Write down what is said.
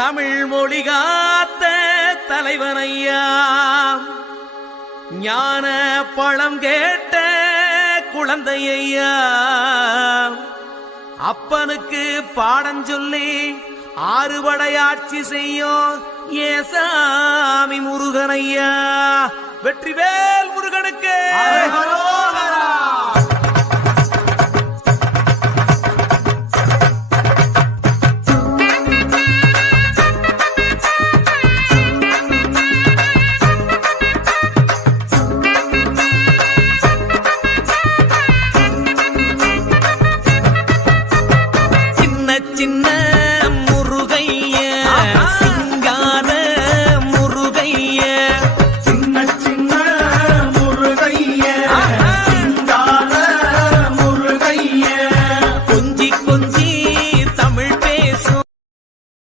தமிழ் மொழி காத்த தலைவனையா, ஞான பழம் கேட்ட குழந்தையா, அப்பனுக்கு பாடம் சொல்லி ஆறுபடையாட்சி செய்யும் ஏசாமி முருகனையா. வெற்றிவேல் முருகனுக்கு.